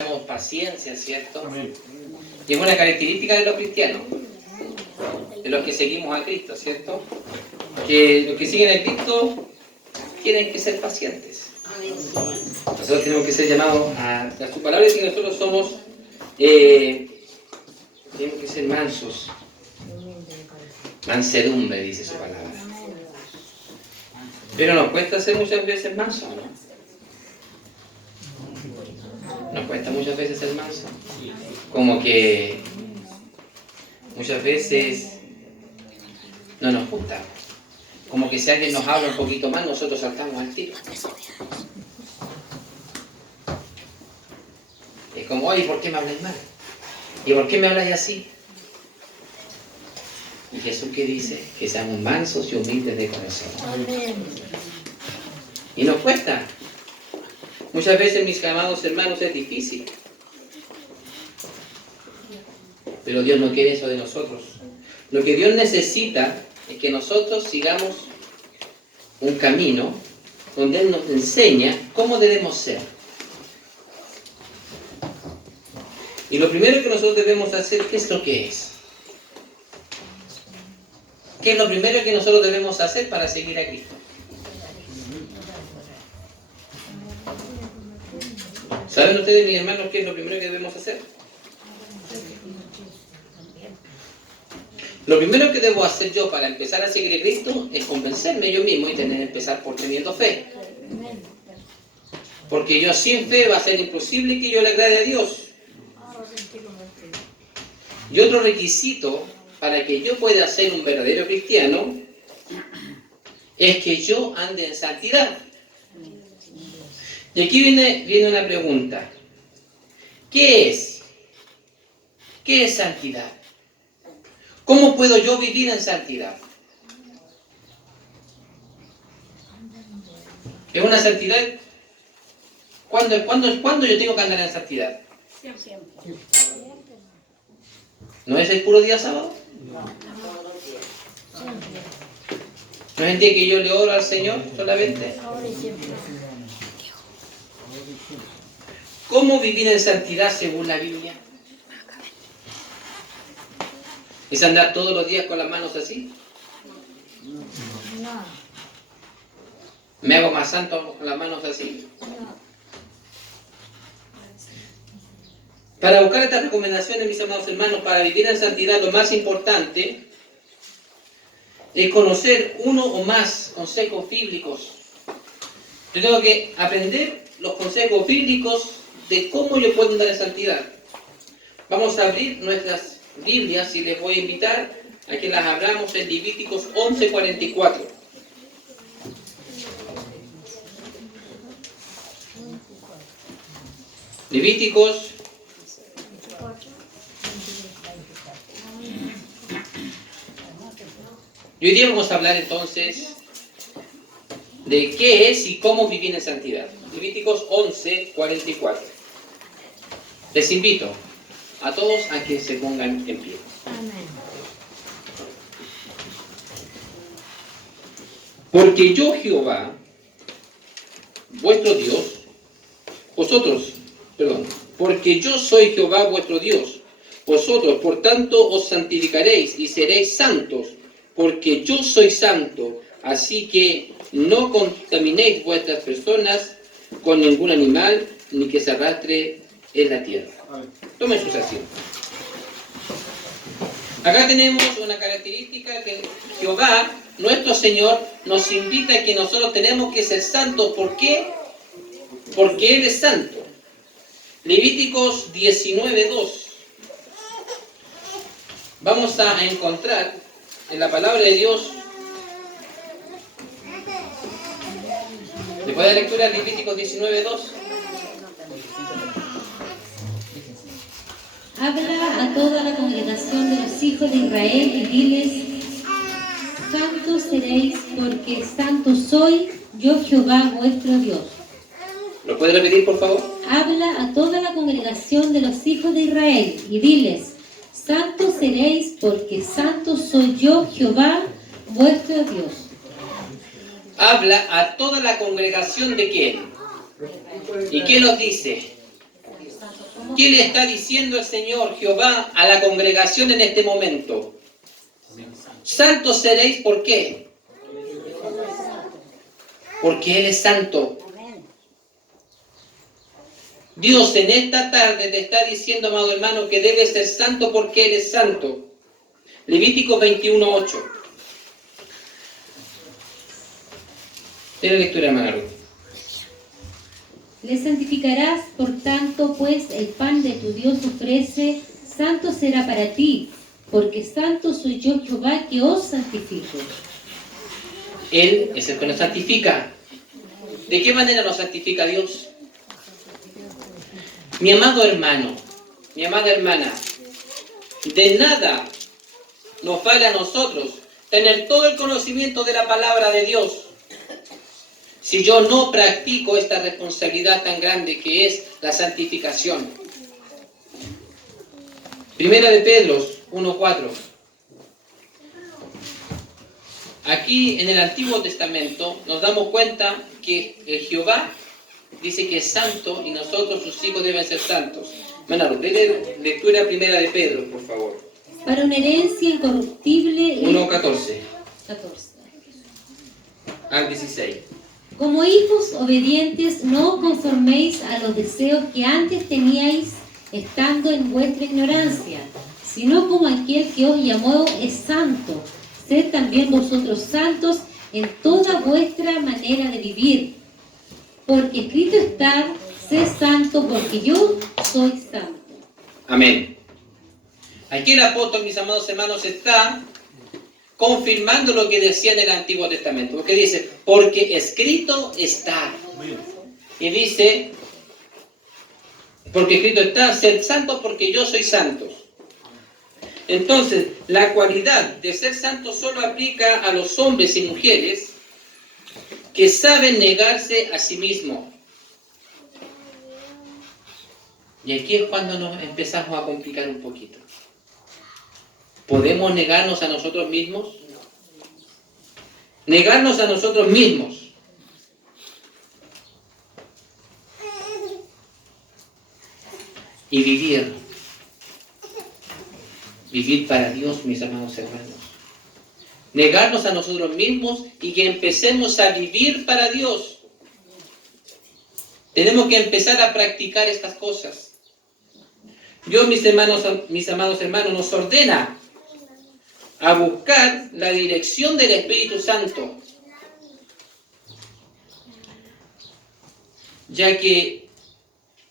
Tenemos paciencia, ¿cierto? Amén. Y es una característica de los cristianos, de los que seguimos a Cristo, ¿cierto? Que los que siguen a Cristo tienen que ser pacientes. Nosotros tenemos que ser llamados a su palabra, y que nosotros somos, tenemos que ser mansos. Mansedumbre, dice su palabra. Pero nos cuesta ser muchas veces mansos, ¿no? Nos cuesta muchas veces ser mansos. Como que muchas veces no nos gusta. Como que si alguien nos habla un poquito más, nosotros saltamos al tiro. Es como, oye, ¿por qué me habláis mal? ¿Y por qué me habláis así? ¿Y Jesús qué dice? Que seamos mansos y humildes de corazón. Amén. Y nos cuesta. Muchas veces, mis amados hermanos, es difícil. Pero Dios no quiere eso de nosotros. Lo que Dios necesita es que nosotros sigamos un camino donde Él nos enseña cómo debemos ser. Y lo primero que nosotros debemos hacer, ¿qué es lo que es? ¿Qué es lo primero que nosotros debemos hacer para seguir a Cristo? ¿Saben ustedes, mis hermanos, qué es lo primero que debemos hacer? Lo primero que debo hacer yo para empezar a seguir a Cristo es convencerme yo mismo y empezar por teniendo fe. Porque yo sin fe va a ser imposible que yo le agrade a Dios. Y otro requisito para que yo pueda ser un verdadero cristiano es que yo ande en santidad. Y aquí viene una pregunta. ¿Qué es? ¿Qué es santidad? ¿Cómo puedo yo vivir en santidad? ¿Es una santidad? ¿Cuándo yo tengo que andar en santidad? Siempre. ¿No es el puro día sábado? ¿No es el día que yo le oro al Señor solamente? ¿Cómo vivir en santidad según la Biblia? ¿Es andar todos los días con las manos así? ¿Me hago más santo con las manos así? Para buscar estas recomendaciones, mis amados hermanos, para vivir en santidad, lo más importante es conocer uno o más consejos bíblicos. Yo tengo que aprender los consejos bíblicos de cómo yo puedo andar en santidad. Vamos a abrir nuestras Biblias y les voy a invitar a que las abramos en Levíticos 11:44. Levíticos. Y hoy día vamos a hablar entonces de qué es y cómo vivir en santidad. Levíticos 11:44. Les invito a todos a que se pongan en pie. Porque yo, Jehová, vuestro Dios, porque yo soy Jehová vuestro Dios, vosotros, por tanto, os santificaréis y seréis santos, porque yo soy santo, así que no contaminéis vuestras personas con ningún animal, ni que se arrastre en la tierra. Tomen sus asientos. Acá tenemos una característica que Jehová, nuestro Señor, nos invita a que nosotros tenemos que ser santos. ¿Por qué? Porque Él es santo. Levíticos 19:2. Vamos a encontrar en la palabra de Dios. Después de la lectura de Levíticos 19:2. Habla a toda la congregación de los hijos de Israel y diles: santos seréis, porque santo soy yo, Jehová vuestro Dios. ¿Lo puede repetir, por favor? Habla a toda la congregación de los hijos de Israel y diles: santos seréis, porque santo soy yo, Jehová vuestro Dios. Habla a toda la congregación de quién. ¿Y qué nos dice? ¿Qué le está diciendo el Señor Jehová a la congregación en este momento? Santos seréis, ¿por qué? Porque Él es santo. Dios en esta tarde te está diciendo, amado hermano, que debes ser santo porque Él es santo. Levítico 21:8. Lee la lectura, hermana Ruth. Le santificarás, por tanto, pues el pan de tu Dios ofrece, santo será para ti, porque santo soy yo Jehová que os santifico. Él es el que nos santifica. ¿De qué manera nos santifica Dios? Mi amado hermano, mi amada hermana, de nada nos vale a nosotros tener todo el conocimiento de la palabra de Dios si yo no practico esta responsabilidad tan grande que es la santificación. Primera de Pedro 1:4. Aquí en el Antiguo Testamento nos damos cuenta que el Jehová dice que es santo y nosotros, sus hijos, deben ser santos. Hermana, dele lectura primera de Pedro, por favor. Para una herencia incorruptible 1:14 14. al 16. Como hijos obedientes, no os conforméis a los deseos que antes teníais estando en vuestra ignorancia, sino como aquel que os llamó es santo. Sed también vosotros santos en toda vuestra manera de vivir. Porque escrito está, sé santo porque yo soy santo. Amén. Aquí el apóstol, mis amados hermanos, está confirmando lo que decía en el Antiguo Testamento. Porque dice, porque escrito está. Y dice, porque escrito está, sed santos porque yo soy santo. Entonces, la cualidad de ser santo solo aplica a los hombres y mujeres que saben negarse a sí mismos. Y aquí es cuando nos empezamos a complicar un poquito. ¿Podemos negarnos a nosotros mismos? Negarnos a nosotros mismos. Y vivir. Vivir para Dios, mis amados hermanos. Negarnos a nosotros mismos y que empecemos a vivir para Dios. Tenemos que empezar a practicar estas cosas. Dios, mis amados hermanos, nos ordena a buscar la dirección del Espíritu Santo, ya que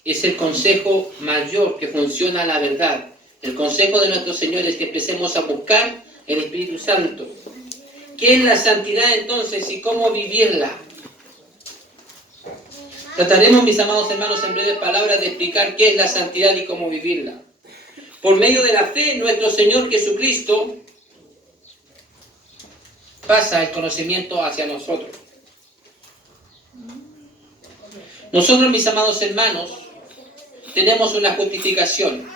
es el consejo mayor que funciona a la verdad. El consejo de nuestro Señor es que empecemos a buscar el Espíritu Santo. ¿Qué es la santidad entonces y cómo vivirla? Trataremos, mis amados hermanos, en breves palabras de explicar qué es la santidad y cómo vivirla. Por medio de la fe, nuestro Señor Jesucristo pasa el conocimiento hacia nosotros. Nosotros, mis amados hermanos, tenemos una justificación.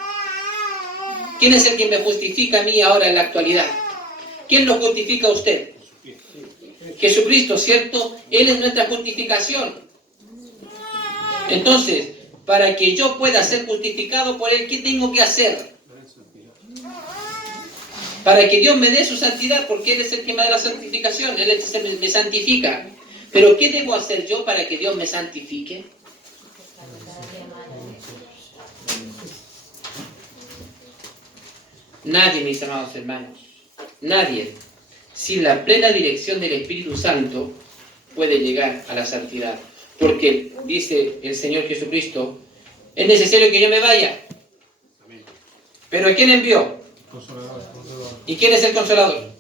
¿Quién es el que me justifica a mí ahora en la actualidad? ¿Quién lo justifica a usted? Jesucristo, ¿cierto? Él es nuestra justificación. Entonces, para que yo pueda ser justificado por Él, ¿qué tengo que hacer? Para que Dios me dé su santidad, porque Él es el que me da la santificación, Él es el que me santifica. Pero ¿qué debo hacer yo para que Dios me santifique? Nadie, mis amados hermanos, nadie, sin la plena dirección del Espíritu Santo, puede llegar a la santidad. Porque, dice el Señor Jesucristo, es necesario que yo me vaya. ¿Pero a quién envió? ¿Y quién es el Consolador?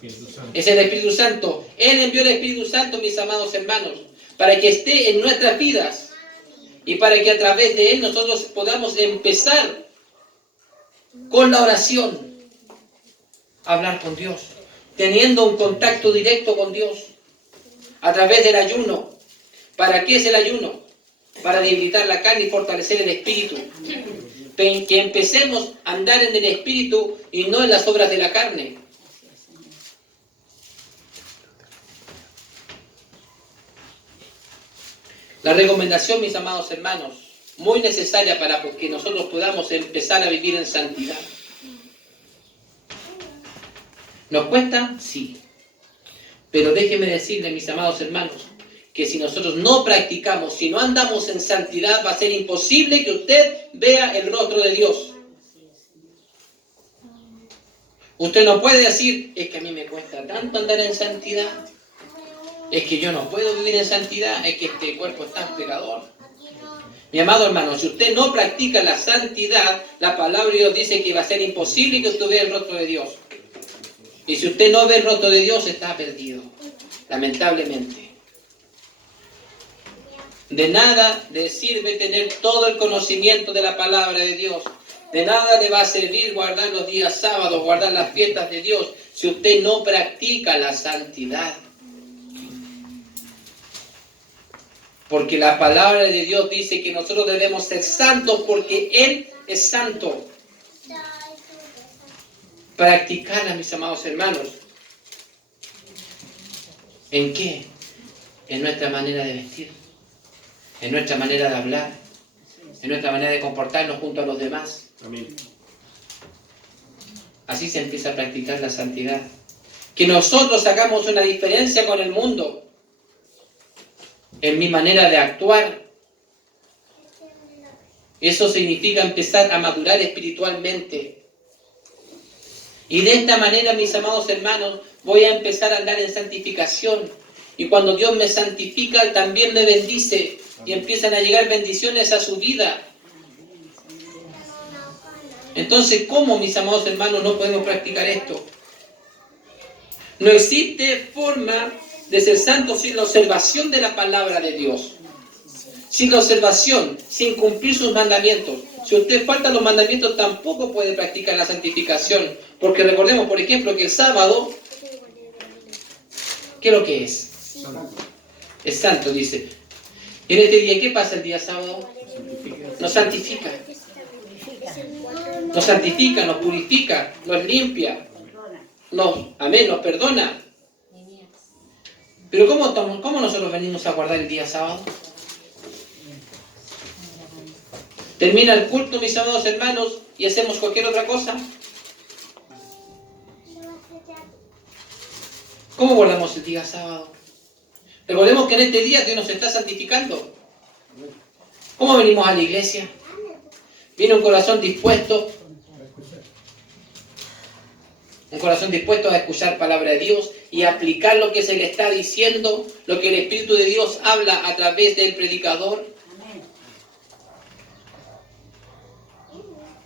Es el Espíritu Santo. Él envió el Espíritu Santo, mis amados hermanos, para que esté en nuestras vidas y para que a través de Él nosotros podamos empezar con la oración a hablar con Dios, teniendo un contacto directo con Dios a través del ayuno. ¿Para qué es el ayuno? Para debilitar la carne y fortalecer el espíritu. Que empecemos a andar en el espíritu y no en las obras de la carne. La recomendación, mis amados hermanos, muy necesaria para que nosotros podamos empezar a vivir en santidad. ¿Nos cuesta? Sí. Pero déjenme decirles, mis amados hermanos, que si nosotros no practicamos, si no andamos en santidad, va a ser imposible que usted vea el rostro de Dios. Usted no puede decir, es que a mí me cuesta tanto andar en santidad, es que yo no puedo vivir en santidad, es que este cuerpo es tan pecador. Mi amado hermano, si usted no practica la santidad, la palabra de Dios dice que va a ser imposible que usted vea el rostro de Dios. Y si usted no ve el rostro de Dios, está perdido, lamentablemente. De nada le sirve tener todo el conocimiento de la palabra de Dios. De nada le va a servir guardar los días sábados, guardar las fiestas de Dios, si usted no practica la santidad. Porque la palabra de Dios dice que nosotros debemos ser santos porque Él es santo. Practicarla, mis amados hermanos. ¿En qué? En nuestra manera de vestir, en nuestra manera de hablar, en nuestra manera de comportarnos junto a los demás. Amén. Así se empieza a practicar la santidad. Que nosotros hagamos una diferencia con el mundo en mi manera de actuar. Eso significa empezar a madurar espiritualmente. Y de esta manera, mis amados hermanos, voy a empezar a andar en santificación. Y cuando Dios me santifica, también me bendice. Y empiezan a llegar bendiciones a su vida. Entonces, ¿cómo, mis amados hermanos, no podemos practicar esto? No existe forma de ser santo sin la observación de la palabra de Dios. Sin la observación, sin cumplir sus mandamientos. Si usted falta los mandamientos, tampoco puede practicar la santificación. Porque recordemos, por ejemplo, que el sábado, ¿qué es lo que es? Es santo, dice. Y en este día, ¿qué pasa el día sábado? Nos santifica. Nos santifica, nos purifica, nos limpia. Amén, nos perdona. Pero ¿cómo nosotros venimos a guardar el día sábado? Termina el culto, mis amados hermanos, y hacemos cualquier otra cosa. ¿Cómo guardamos el día sábado? Recordemos que en este día Dios nos está santificando. ¿Cómo venimos a la iglesia? Viene un corazón dispuesto. Un corazón dispuesto a escuchar palabra de Dios y aplicar lo que se le está diciendo, lo que el Espíritu de Dios habla a través del predicador.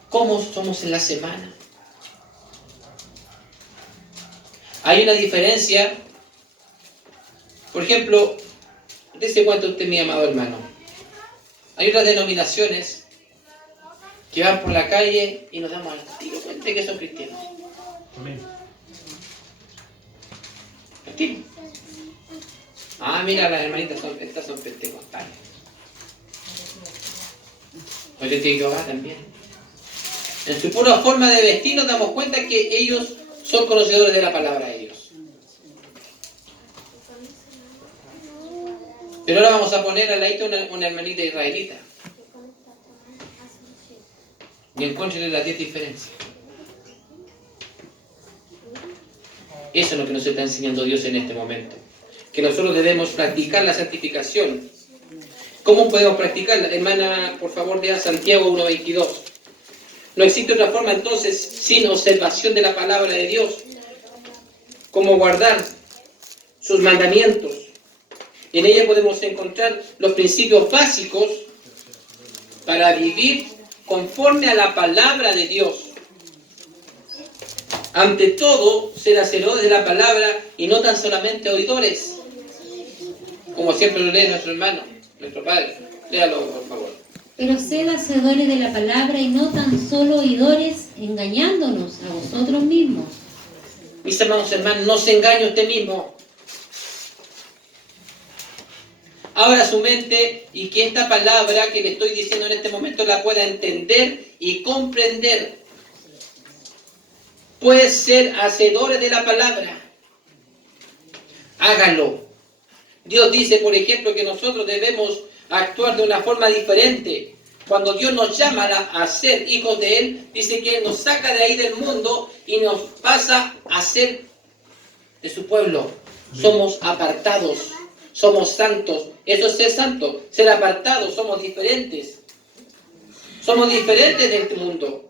¿Cómo somos en la semana? Hay una diferencia. Por ejemplo, dése cuenta usted, mi amado hermano. Hay otras denominaciones que van por la calle y nos damos al tiro cuenta que son cristianos. Amén. Al tiro. Ah, mira, las hermanitas estas son pentecostales. Pues yo tengo que también. En su pura forma de vestir nos damos cuenta que ellos son conocedores de la palabra de Dios. Pero ahora vamos a poner al ladito una hermanita israelita. Y encuéntrenle las 10 diferencias. Eso es lo que nos está enseñando Dios en este momento. Que nosotros debemos practicar la santificación. ¿Cómo podemos practicarla? Hermana, por favor, lea Santiago 1:22. No existe otra forma entonces, sin observación de la palabra de Dios, como guardar sus mandamientos. En ella podemos encontrar los principios básicos para vivir conforme a la palabra de Dios. Ante todo, ser hacedores de la palabra y no tan solamente oidores. Como siempre lo lee nuestro hermano, nuestro padre. Léalo, por favor. Pero sed hacedores de la palabra y no tan solo oidores, engañándonos a vosotros mismos. Mis amados hermanos, no se engañe usted mismo. Abra su mente y que esta palabra que le estoy diciendo en este momento la pueda entender y comprender. Puede ser hacedores de la palabra. Háganlo. Dios dice, por ejemplo, que nosotros debemos actuar de una forma diferente. cuando Dios nos llama a ser hijos de Él, dice que Él nos saca de ahí del mundo y nos pasa a ser de su pueblo. Somos apartados, somos santos. Eso es ser santo, ser apartados, somos diferentes. Somos diferentes de este mundo.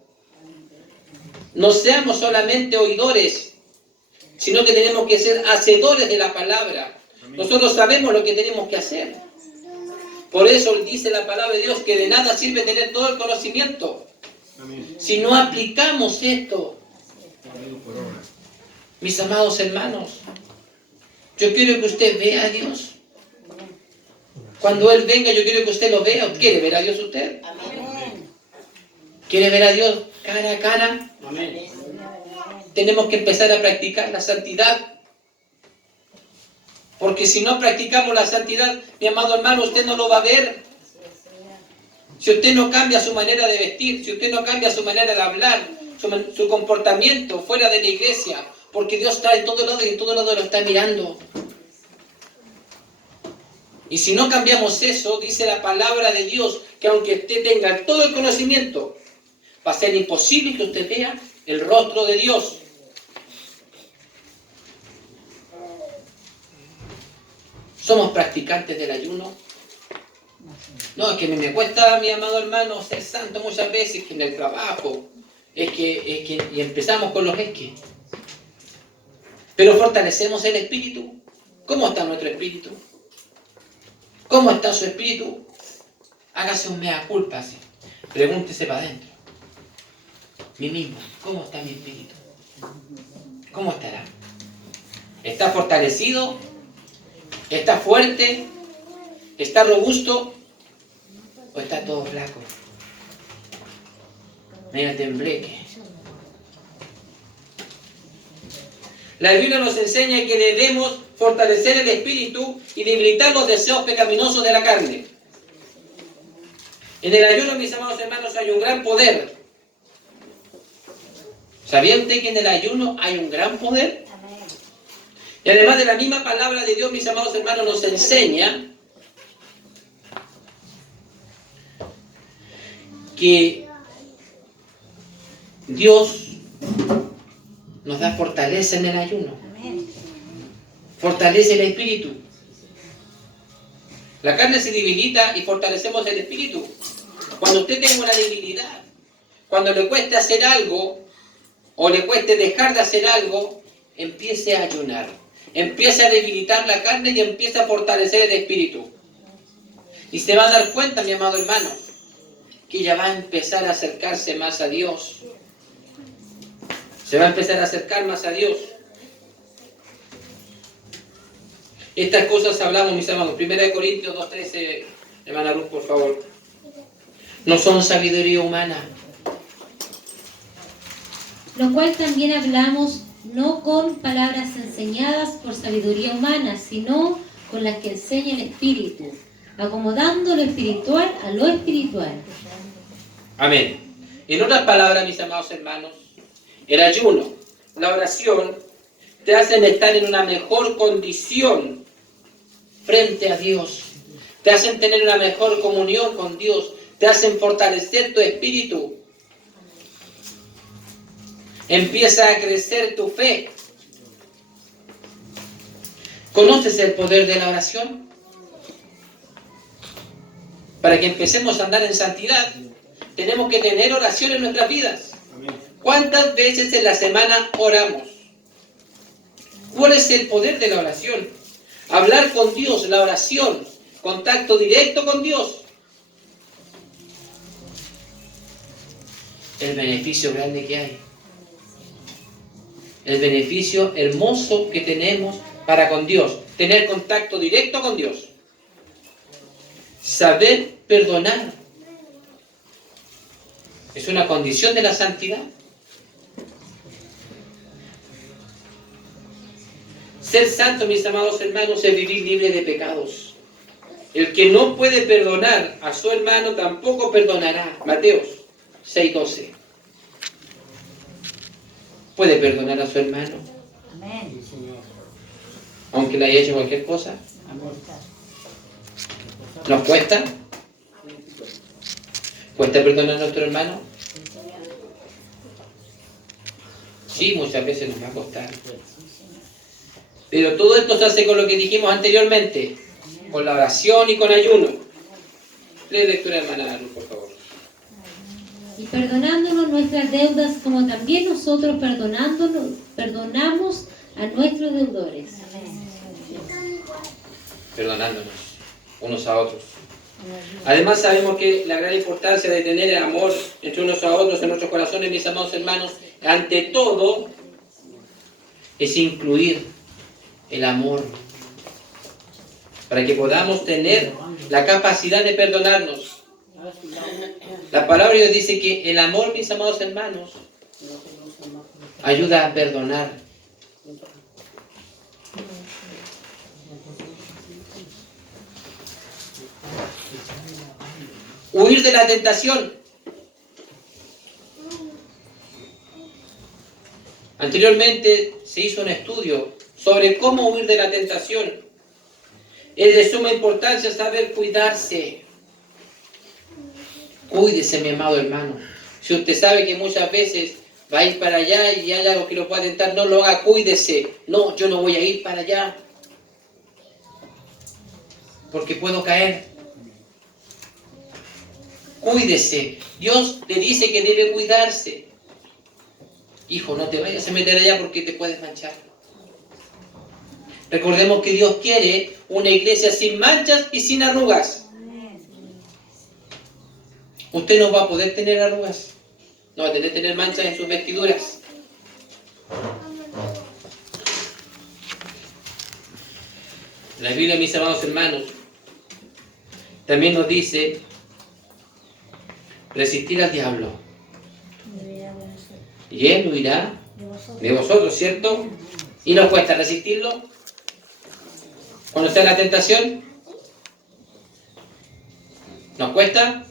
No seamos solamente oidores, sino que tenemos que ser hacedores de la palabra. Nosotros sabemos lo que tenemos que hacer. Por eso dice la palabra de Dios que de nada sirve tener todo el conocimiento si no aplicamos esto. Mis amados hermanos, yo quiero que usted vea a Dios. Cuando Él venga, yo quiero que usted lo vea. ¿Quiere ver a Dios usted? ¿Quiere ver a Dios cara a cara? Amén. Tenemos que empezar a practicar la santidad. Porque si no practicamos la santidad, mi amado hermano, usted no lo va a ver. Si usted no cambia su manera de vestir, si usted no cambia su manera de hablar, su comportamiento fuera de la iglesia, porque Dios está en todo lado y en todo lado lo está mirando. Y si no cambiamos eso, dice la palabra de Dios, que aunque usted tenga todo el conocimiento, va a ser imposible que usted vea el rostro de Dios. ¿Somos practicantes del ayuno? No, es que me cuesta, mi amado hermano, ser santo muchas veces, que en el trabajo, y empezamos con los esques. Pero fortalecemos el espíritu. ¿Cómo está nuestro espíritu? ¿Cómo está su espíritu? Hágase un mea culpa así. Pregúntese para adentro. Mí mismo, ¿cómo está mi espíritu? ¿Cómo estará? ¿Está fortalecido? ¿Está fuerte? ¿Está robusto? ¿O está todo flaco? Medio tembleque. La Biblia nos enseña que debemos fortalecer el espíritu y debilitar los deseos pecaminosos de la carne. En el ayuno, mis amados hermanos, hay un gran poder. ¿Sabía usted que en el ayuno hay un gran poder? Y además de la misma palabra de Dios, mis amados hermanos, nos enseña que Dios nos da fortaleza en el ayuno. Fortalece el espíritu. La carne se debilita y fortalecemos el espíritu. Cuando usted tenga una debilidad, cuando le cueste hacer algo o le cueste dejar de hacer algo, empiece a ayunar. Empieza a debilitar la carne y empieza a fortalecer el espíritu. Y se va a dar cuenta, mi amado hermano, que ya va a empezar a acercarse más a Dios. Se va a empezar a acercar más a Dios. Estas cosas hablamos, mis hermanos. 1 Corintios 2:13, hermana Luz, por favor. No son sabiduría humana. Lo cual también hablamos no con palabras enseñadas por sabiduría humana, sino con las que enseña el Espíritu, acomodando lo espiritual a lo espiritual. Amén. En otras palabras, mis amados hermanos, el ayuno, la oración, te hacen estar en una mejor condición frente a Dios. Te hacen tener una mejor comunión con Dios. Te hacen fortalecer tu espíritu. Empieza a crecer tu fe. ¿Conoces el poder de la oración? Para que empecemos a andar en santidad, tenemos que tener oración en nuestras vidas. ¿Cuántas veces en la semana oramos? ¿Cuál es el poder de la oración? Hablar con Dios, la oración, contacto directo con Dios. El beneficio grande que hay. El beneficio hermoso que tenemos para con Dios. Tener contacto directo con Dios. Saber perdonar. Es una condición de la santidad. Ser santo, mis amados hermanos, es vivir libre de pecados. El que no puede perdonar a su hermano tampoco perdonará. Mateos 6:12. ¿Puede perdonar a su hermano? Amén. Aunque le haya hecho cualquier cosa. ¿Nos cuesta? ¿Cuesta perdonar a nuestro hermano? Sí, muchas veces nos va a costar. Pero todo esto se hace con lo que dijimos anteriormente, con la oración y con ayuno. Lee lectura, hermana Luz, por favor. Y perdonándonos nuestras deudas, como también nosotros perdonamos a nuestros deudores. Perdonándonos unos a otros. Además sabemos que la gran importancia de tener el amor entre unos a otros en nuestros corazones, mis amados hermanos, ante todo, es incluir el amor, para que podamos tener la capacidad de perdonarnos. La palabra de Dios dice que el amor, mis amados hermanos, ayuda a perdonar. Huir de la tentación. Anteriormente se hizo un estudio sobre cómo huir de la tentación. Es de suma importancia saber cuidarse. Cuídese, mi amado hermano. Si usted sabe que muchas veces va a ir para allá y hay algo que lo pueda tentar, no lo haga, cuídese. No, yo no voy a ir para allá, porque puedo caer. Cuídese. Dios le dice que debe cuidarse. Hijo, no te vayas a meter allá porque te puedes manchar. Recordemos que Dios quiere una iglesia sin manchas y sin arrugas. Usted no va a poder tener arrugas. No va a tener manchas en sus vestiduras. La Biblia, mis amados hermanos, también nos dice resistir al diablo. Y él huirá de vosotros, ¿cierto? ¿Y nos cuesta resistirlo? Cuando está en la tentación, ¿nos cuesta?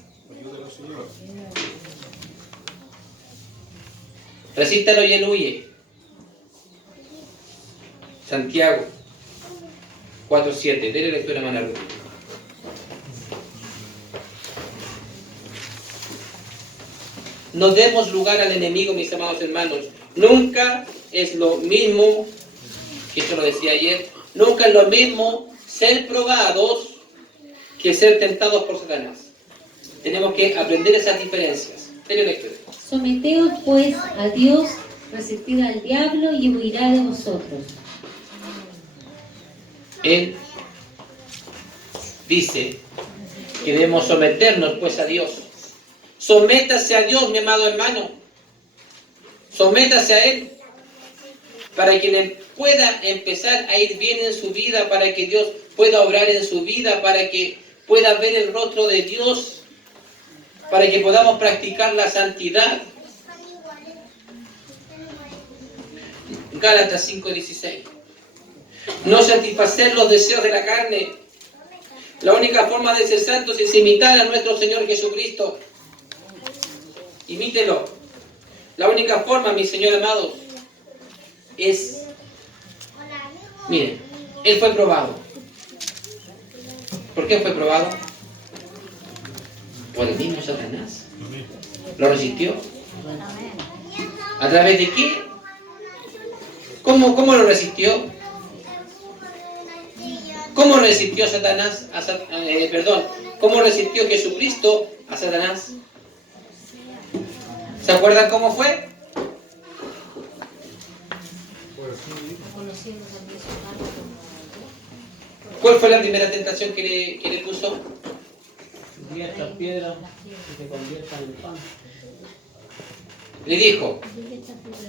Resístalo y él huye. Santiago 4:7. Dele lectura, hermana Ruth. No demos lugar al enemigo, mis amados hermanos. Nunca es lo mismo, que esto lo decía ayer, nunca es lo mismo ser probados que ser tentados por Satanás. Tenemos que aprender esas diferencias. Dele lectura. Someteos pues a Dios, resistid al diablo y huirá de vosotros. Él dice que debemos someternos pues a Dios. Sométase a Dios, mi amado hermano. Sométase a Él para que le pueda empezar a ir bien en su vida, para que Dios pueda obrar en su vida, para que pueda ver el rostro de Dios, para que podamos practicar la santidad. Gálatas 5:16. No satisfacer los deseos de la carne. La única forma de ser santos es imitar a nuestro Señor Jesucristo. Imítelo. La única forma, mi Señor amado, es... Miren, Él fue probado. ¿Por qué fue probado? Por el mismo Satanás. Lo resistió. ¿A través de qué? ¿Cómo lo resistió? ¿Cómo resistió Satanás ¿Cómo resistió Jesucristo a Satanás? ¿Se acuerdan cómo fue? ¿Cuál fue la primera tentación que le puso? Y estas piedras que se conviertan en pan. Le dijo,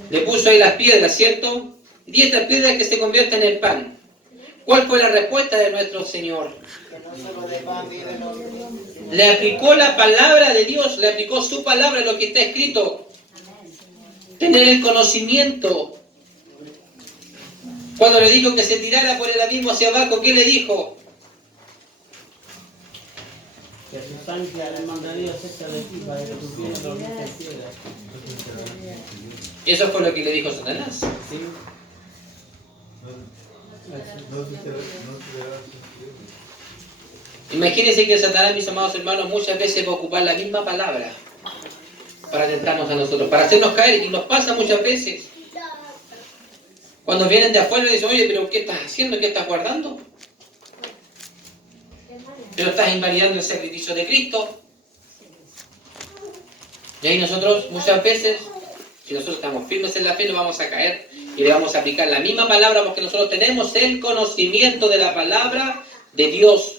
le puso ahí las piedras, ¿cierto? Y estas piedras que se conviertan en pan. ¿Cuál fue la respuesta de nuestro Señor? Le aplicó la palabra de Dios, le aplicó su palabra, lo que está escrito. Tener el conocimiento. Cuando le dijo que se tirara por el abismo hacia abajo, ¿qué le dijo? Que su sangre le mandaría cerca de ti para que tus pies no en piedras. Eso fue lo que le dijo Satanás. ¿Sí? Imagínense que Satanás, mis amados hermanos, muchas veces va a ocupar la misma palabra para tentarnos a nosotros, para hacernos caer, y nos pasa muchas veces. Cuando vienen de afuera y dicen, oye, pero ¿qué estás haciendo? ¿Qué estás guardando? Pero estás invalidando el sacrificio de Cristo. Y ahí nosotros, muchas veces, si nosotros estamos firmes en la fe, no vamos a caer y le vamos a aplicar la misma palabra porque nosotros tenemos el conocimiento de la palabra de Dios.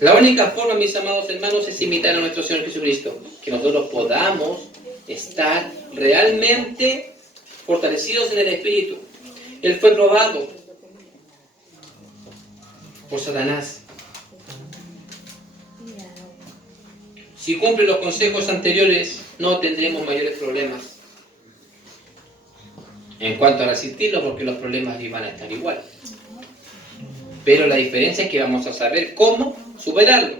La única forma, mis amados hermanos, es imitar a nuestro Señor Jesucristo. Que nosotros podamos estar realmente fortalecidos en el Espíritu. Él fue probado por Satanás. Si cumple los consejos anteriores, no tendremos mayores problemas en cuanto a resistirlo, porque los problemas van a estar igual. Pero la diferencia es que vamos a saber cómo superarlo.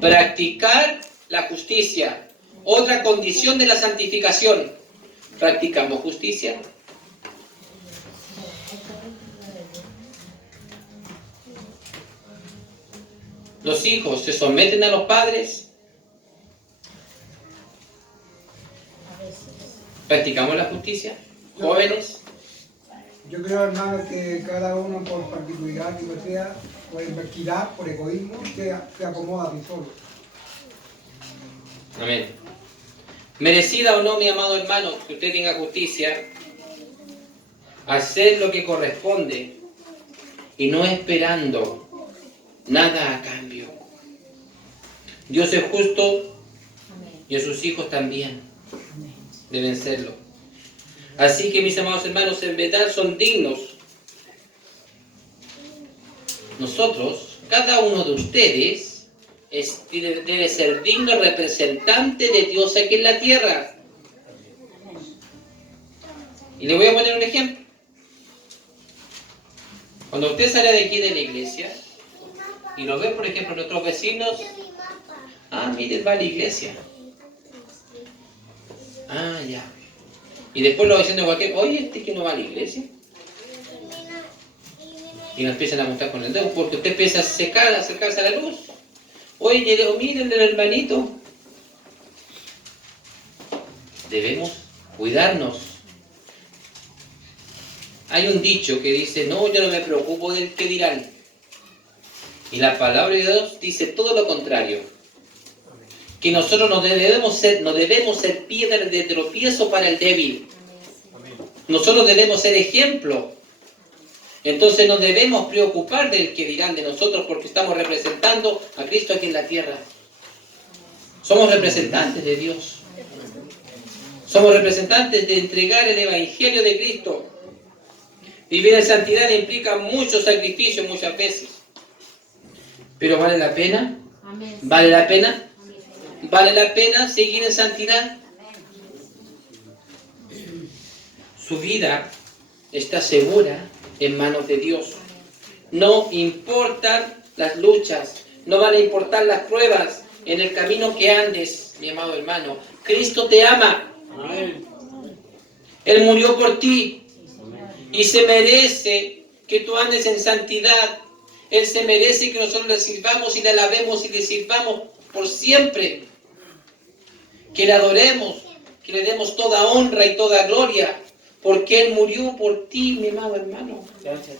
Practicar la justicia. Otra condición de la santificación. ¿Practicamos justicia? Los hijos se someten a los padres. ¿Practicamos la justicia? Jóvenes. Yo creo, hermano, que cada uno por particularidad, que sea, por equidad, por egoísmo, se acomoda a ti solo. Amén. Merecida o no, mi amado hermano, que usted tenga justicia, hacer lo que corresponde y no esperando nada a cambio. Dios es justo y a sus hijos también deben serlo. Así que, mis amados hermanos, en verdad son dignos. Nosotros, cada uno de ustedes, debe ser digno representante de Dios aquí en la tierra. Y le voy a poner un ejemplo. Cuando usted sale de aquí de la iglesia y lo ve, por ejemplo, nuestros vecinos, mire, va a la iglesia. Ya. Y después lo va diciendo cualquier, oye, este que no va a la iglesia. Y nos empiezan a mostrar con el dedo, porque usted empieza a acercarse a la luz. Oye, miren el hermanito. Debemos cuidarnos. Hay un dicho que dice, no, yo no me preocupo del que dirán. Y la palabra de Dios dice todo lo contrario. Que nosotros no debemos ser piedra de tropiezo para el débil. Nosotros debemos ser ejemplo. Entonces no debemos preocupar del que dirán de nosotros porque estamos representando a Cristo aquí en la tierra. Somos representantes de Dios. Somos representantes de entregar el Evangelio de Cristo. Vivir en santidad implica mucho sacrificio muchas veces. Pero ¿vale la pena? ¿Vale la pena? ¿Vale la pena seguir en santidad? Su vida está segura en manos de Dios. No importan las luchas, no van a importar las pruebas en el camino que andes, mi amado hermano. Cristo te ama. Él murió por ti y se merece que tú andes en santidad. Él se merece que nosotros le sirvamos y le alabemos y le sirvamos por siempre. Que le adoremos, que le demos toda honra y toda gloria, porque Él murió por ti, mi amado hermano.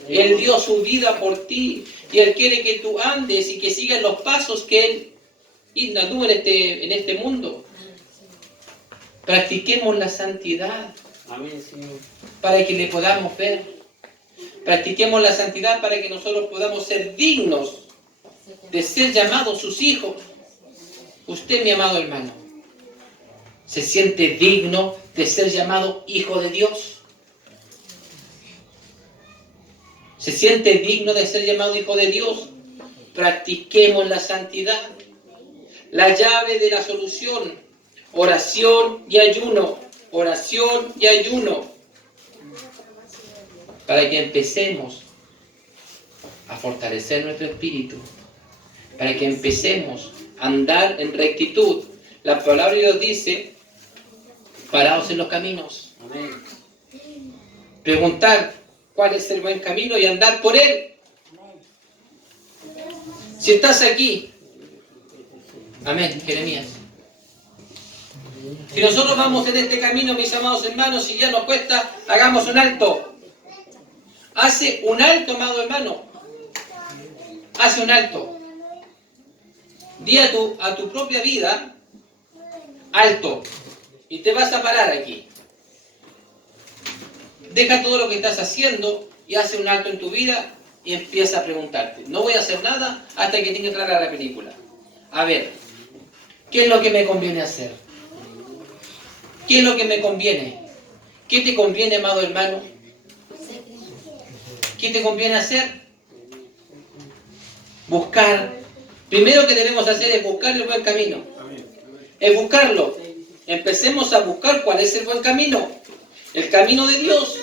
Él dio su vida por ti y Él quiere que tú andes y que sigas los pasos que Él anduvo en este mundo. Practiquemos la santidad para que le podamos ver. Practiquemos la santidad para que nosotros podamos ser dignos de ser llamados sus hijos. Usted, mi amado hermano, ¿se siente digno de ser llamado hijo de Dios? ¿Se siente digno de ser llamado hijo de Dios? Practiquemos la santidad. La llave de la solución, oración y ayuno. Oración y ayuno. Para que empecemos a fortalecer nuestro espíritu. Para que empecemos a andar en rectitud. La palabra de Dios dice, paraos en los caminos. Preguntar, cuál es el buen camino y andar por él. Si estás aquí, amén, Jeremías. Si nosotros vamos en este camino, mis amados hermanos, si ya nos cuesta, hagamos un alto. Hace un alto, amado hermano. Hace un alto. Di a tu propia vida, alto. Y te vas a parar aquí. Deja todo lo que estás haciendo y hace un alto en tu vida y empieza a preguntarte. No voy a hacer nada hasta que tenga clara la película. A ver, ¿qué es lo que me conviene hacer? ¿Qué es lo que me conviene? ¿Qué te conviene, amado hermano? ¿Qué te conviene hacer? Buscar. Primero que debemos hacer es buscar el buen camino. Es buscarlo. Empecemos a buscar cuál es el buen camino. El camino de Dios.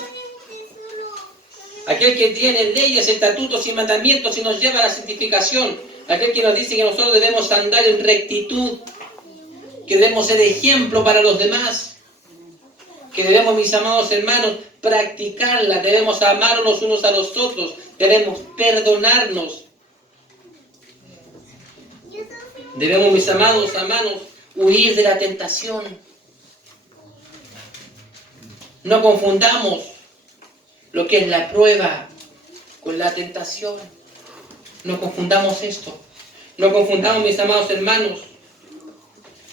Aquel que tiene leyes, estatutos y mandamientos y nos lleva a la santificación. Aquel que nos dice que nosotros debemos andar en rectitud. Que debemos ser ejemplo para los demás. Que debemos, mis amados hermanos, practicarla. Debemos amarnos unos a los otros. Debemos perdonarnos. Debemos, mis amados hermanos, huir de la tentación. No confundamos lo que es la prueba con la tentación. No confundamos esto. No confundamos, mis amados hermanos,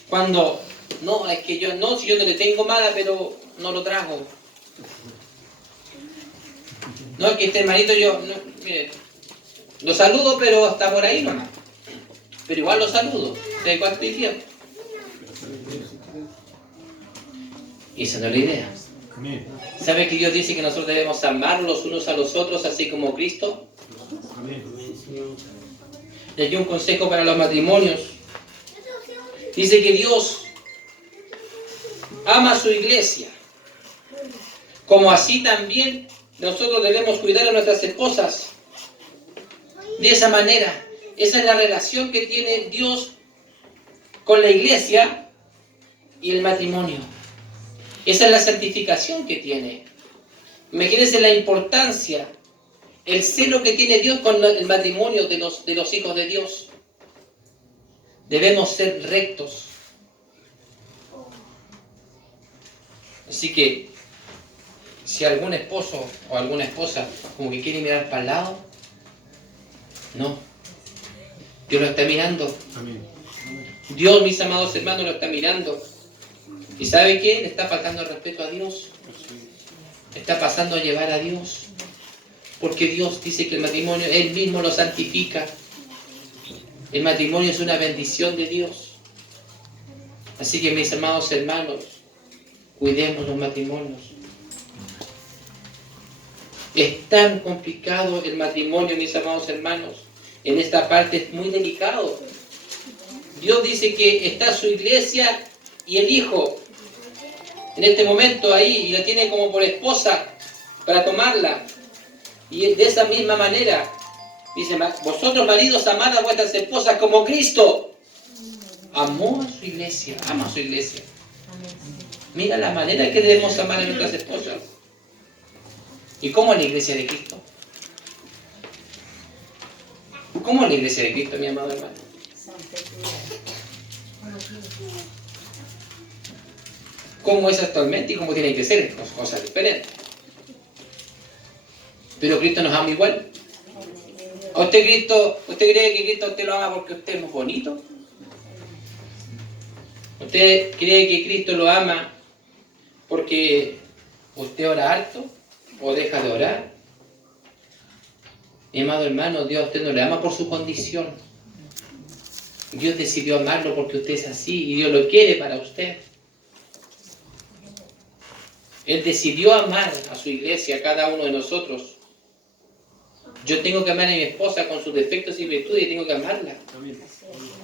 cuando, no, es que yo no, si yo no le tengo mala, pero no lo trago. No, es que este hermanito yo, no, mire, lo saludo, pero hasta por ahí nomás. Pero igual lo saludo. ¿De cuál estoy diciendo? Y esa no es la idea. ¿Sabe que Dios dice que nosotros debemos amar los unos a los otros así como Cristo? Y aquí un consejo para los matrimonios. Dice que Dios ama a su iglesia. Como así también nosotros debemos cuidar a nuestras esposas. De esa manera. Esa es la relación que tiene Dios con la iglesia y el matrimonio. Esa es la santificación que tiene. Imagínense la importancia, el celo que tiene Dios con el matrimonio de los hijos de Dios. Debemos ser rectos. Así que, si algún esposo o alguna esposa como que quiere mirar para el lado, no. Dios lo está mirando. Amén. Dios, mis amados hermanos, lo está mirando. ¿Y sabe qué? Le está faltando el respeto a Dios. Está pasando a llevar a Dios. Porque Dios dice que el matrimonio, Él mismo lo santifica. El matrimonio es una bendición de Dios. Así que, mis amados hermanos, cuidemos los matrimonios. Es tan complicado el matrimonio, mis amados hermanos. En esta parte es muy delicado. Dios dice que está su iglesia y el hijo en este momento ahí y la tiene como por esposa para tomarla. Y de esa misma manera dice, vosotros maridos amad a vuestras esposas como Cristo amó a su iglesia, ama a su iglesia. Mira la manera que debemos amar a nuestras esposas. ¿Y cómo es la iglesia de Cristo? ¿Cómo es la iglesia de Cristo, mi amado hermano? ¿Cómo es actualmente y cómo tiene que ser? Son cosas diferentes. Pero Cristo nos ama igual. ¿Usted cree que Cristo usted lo ama porque usted es muy bonito? ¿Usted cree que Cristo lo ama porque usted ora alto o deja de orar? Mi amado hermano, Dios a usted no le ama por su condición. Dios decidió amarlo porque usted es así y Dios lo quiere para usted. Él decidió amar a su iglesia, a cada uno de nosotros. Yo tengo que amar a mi esposa con sus defectos y virtudes y tengo que amarla.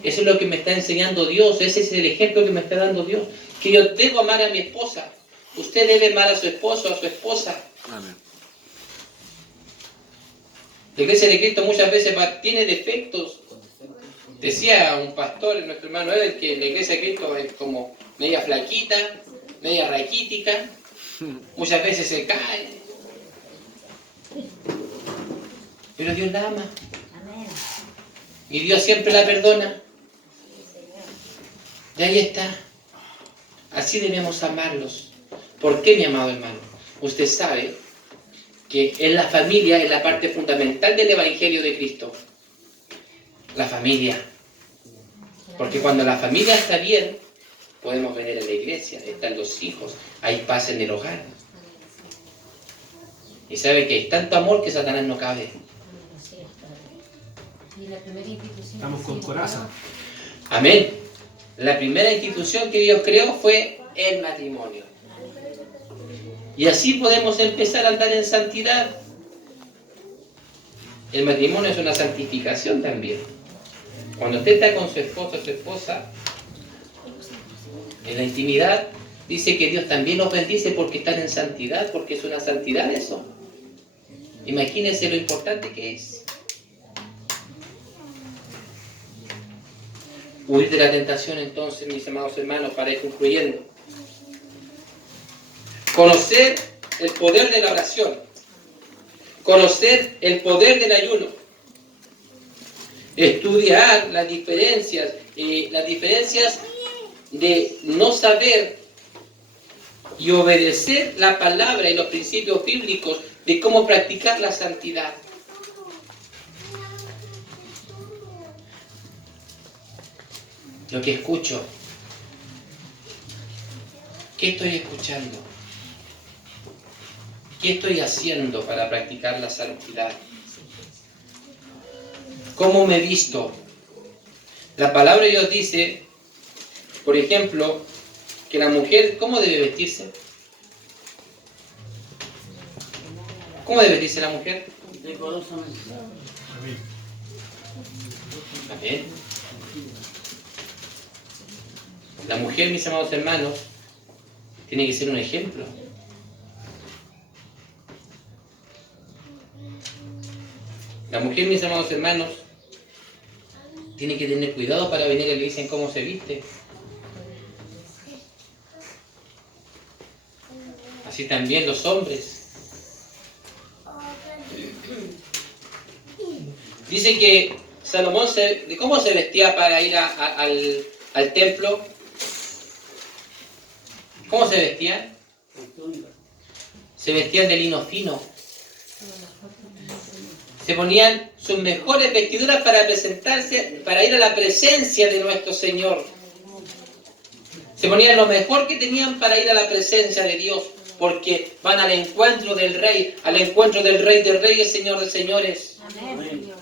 Eso es lo que me está enseñando Dios. Ese es el ejemplo que me está dando Dios. Que yo debo amar a mi esposa. Usted debe amar a su esposo, a su esposa. Amén. La iglesia de Cristo muchas veces tiene defectos. Decía un pastor, nuestro hermano Ever, que la iglesia de Cristo es como media flaquita, media raquítica. Muchas veces se cae. Pero Dios la ama. Y Dios siempre la perdona. Y ahí está. Así debemos amarlos. ¿Por qué, mi amado hermano? Usted sabe que en la familia es la parte fundamental del Evangelio de Cristo. La familia. Porque cuando la familia está bien, podemos venir a la iglesia, están los hijos, hay paz en el hogar. Y sabe que hay tanto amor que Satanás no cabe. Estamos con coraza. Amén. La primera institución que Dios creó fue el matrimonio. Y así podemos empezar a andar en santidad. El matrimonio es una santificación también. Cuando usted está con su esposo o su esposa, en la intimidad, dice que Dios también los bendice porque están en santidad, porque es una santidad eso. Imagínense lo importante que es. Huir de la tentación entonces, mis amados hermanos, para ir concluyendo. Conocer el poder de la oración. Conocer el poder del ayuno. Estudiar las diferencias de no saber y obedecer la palabra y los principios bíblicos de cómo practicar la santidad. Lo que escucho. ¿Qué estoy escuchando? ¿Qué estoy haciendo para practicar la santidad? ¿Cómo me visto? La palabra de Dios dice, por ejemplo, que la mujer, ¿cómo debe vestirse? ¿Cómo debe vestirse la mujer? Decorosamente. Amén. La mujer, mis amados hermanos, tiene que ser un ejemplo. La mujer, mis amados hermanos, tiene que tener cuidado para venir a la iglesia en cómo se viste. Así también los hombres. Dice que Salomón, ¿cómo se vestía para ir al templo? ¿Cómo se vestían? Se vestían de lino fino. Se ponían sus mejores vestiduras para presentarse, para ir a la presencia de nuestro Señor. Se ponían lo mejor que tenían para ir a la presencia de Dios, porque van al encuentro del Rey de Reyes, Señor de Señores. Amén.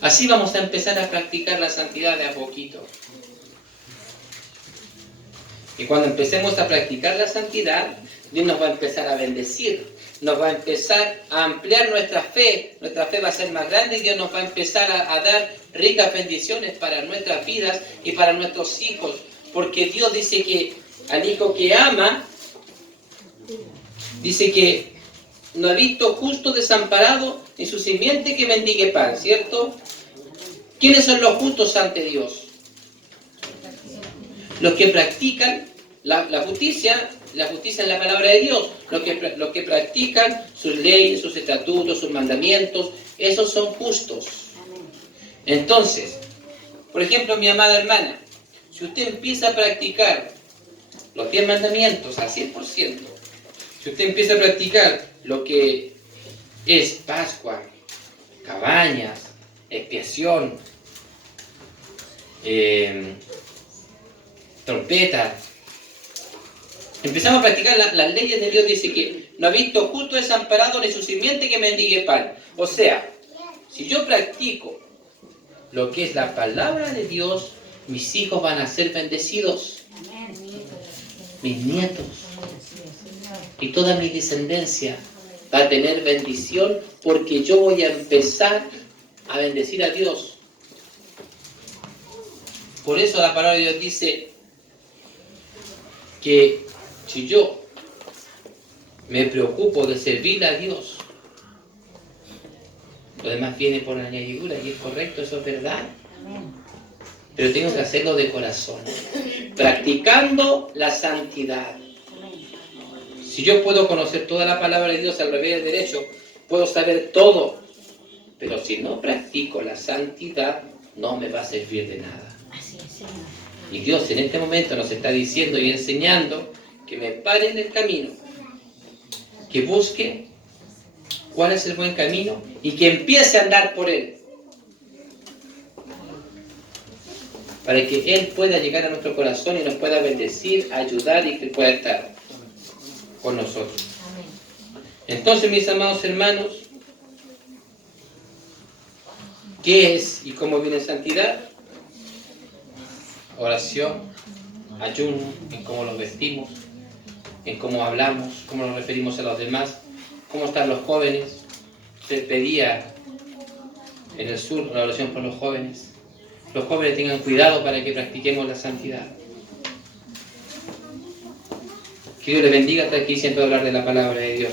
Así vamos a empezar a practicar la santidad de a poquito. Y cuando empecemos a practicar la santidad, Dios nos va a empezar a bendecir. Nos va a empezar a ampliar nuestra fe va a ser más grande y Dios nos va a empezar a dar ricas bendiciones para nuestras vidas y para nuestros hijos, porque Dios dice que al hijo que ama, dice que no ha visto justo desamparado ni su simiente que mendigue pan, ¿cierto? ¿Quiénes son los justos ante Dios? Los que practican la justicia en la palabra de Dios, los que practican sus leyes, sus estatutos, sus mandamientos, esos son justos. Entonces, por ejemplo, mi amada hermana, si usted empieza a practicar los 10 mandamientos al 100%, si usted empieza a practicar lo que es Pascua, cabañas, expiación, trompeta, empezamos a practicar las leyes de Dios. Dice que no ha visto justo desamparado ni su simiente que mendigue pan. O sea, si yo practico lo que es la palabra de Dios, mis hijos van a ser bendecidos, mis nietos y toda mi descendencia va a tener bendición, porque yo voy a empezar a bendecir a Dios. Por eso la palabra de Dios dice que si yo me preocupo de servir a Dios, lo demás viene por añadidura, y es correcto, eso es verdad. Pero tengo que hacerlo de corazón, practicando la santidad. Si yo puedo conocer toda la palabra de Dios al revés y al derecho, puedo saber todo, pero si no practico la santidad, no me va a servir de nada. Así es, Señor. Y Dios en este momento nos está diciendo y enseñando que me pare en el camino, que busque cuál es el buen camino y que empiece a andar por él, para que Él pueda llegar a nuestro corazón y nos pueda bendecir, ayudar y que pueda estar con nosotros. Amén. Entonces, mis amados hermanos, ¿qué es y cómo viene santidad? Oración, ayuno, en cómo nos vestimos, en cómo hablamos, cómo nos referimos a los demás, cómo están los jóvenes. Se pedía en el sur la oración por los jóvenes. Los jóvenes tengan cuidado para que practiquemos la santidad. Que Dios les bendiga hasta aquí, siempre hablar de la palabra de Dios.